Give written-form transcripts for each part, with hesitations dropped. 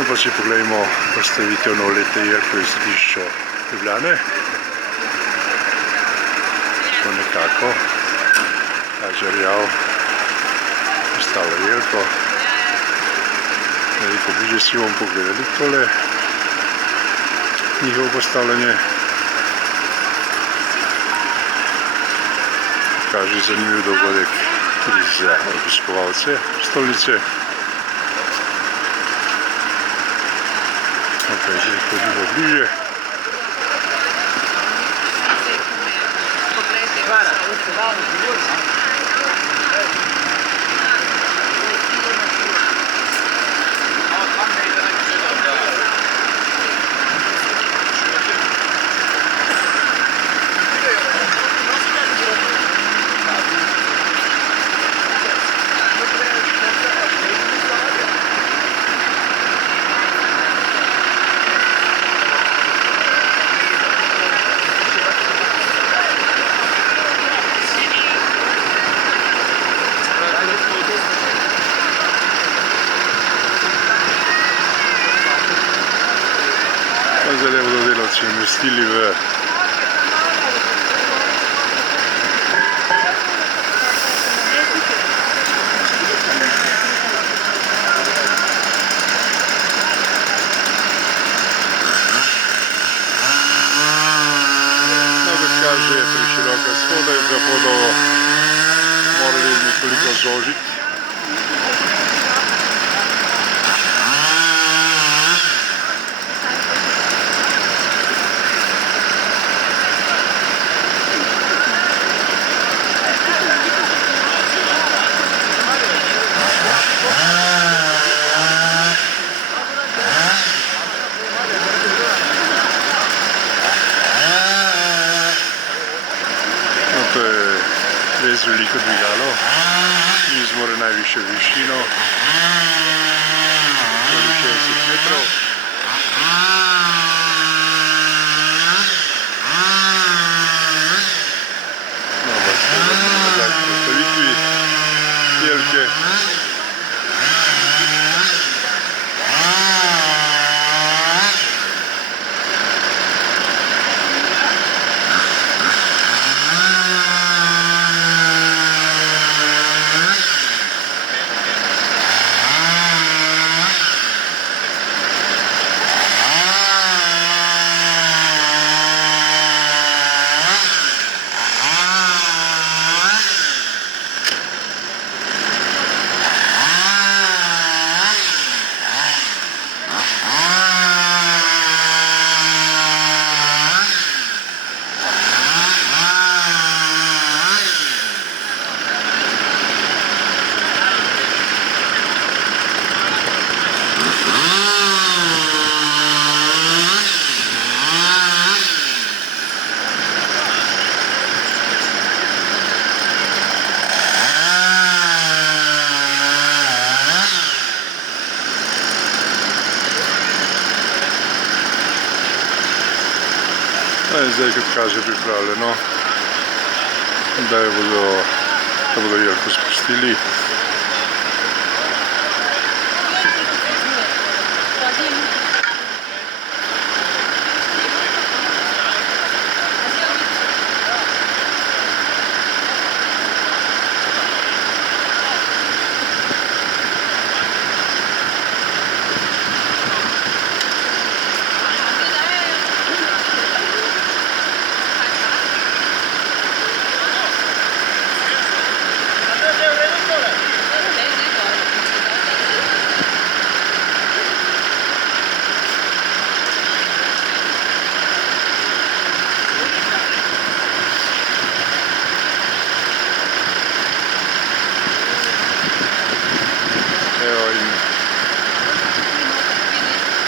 No pa si pogledamo postavitev novoletne jelke v središču Ljubljane. To nekako ta žerjav postavlja jelko. Veliko bliže si bomo pogledali tole njihovo postavljanje. Kaže zanimiv dogodek tudi za obiskovalce stolnice. Tukaj že hodimo bliže. Zdaj bodo delavci umestili v kaže preširoka shoda in ga bodo morali nekoliko zožiti. To je res veliko dvigalo, ki zmore najvišjo višino, 60 metrov. No, pa se vrnemo nazaj k postavitvi jelke. Zdaj, kot kaže, pripravljeno, da bodo jelko spustili.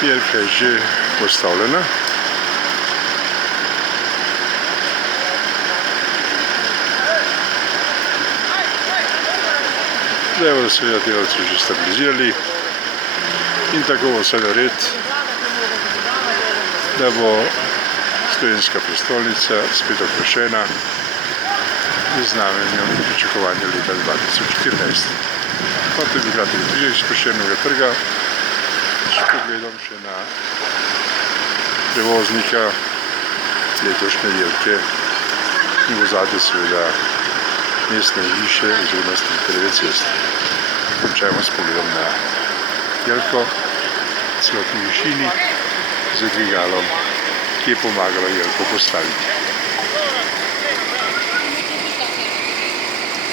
Jelka je že postavljena. Zdaj bodo seveda delavci že stabilizirali in tako bo vse nared, da bo slovenska prestolnica spet okrašena z znamenjem pričakovanja leta 2014. To je bil glavni križ iz Prešernovega trga. s pogledom še na prevoznika letošnje dirke in v ozadju seveda mestne hiše oziroma Stritarjeve ceste. Končajmo s pogledom na jelko v celotni višini z dvigalom, ki je pomagalo jelko postaviti.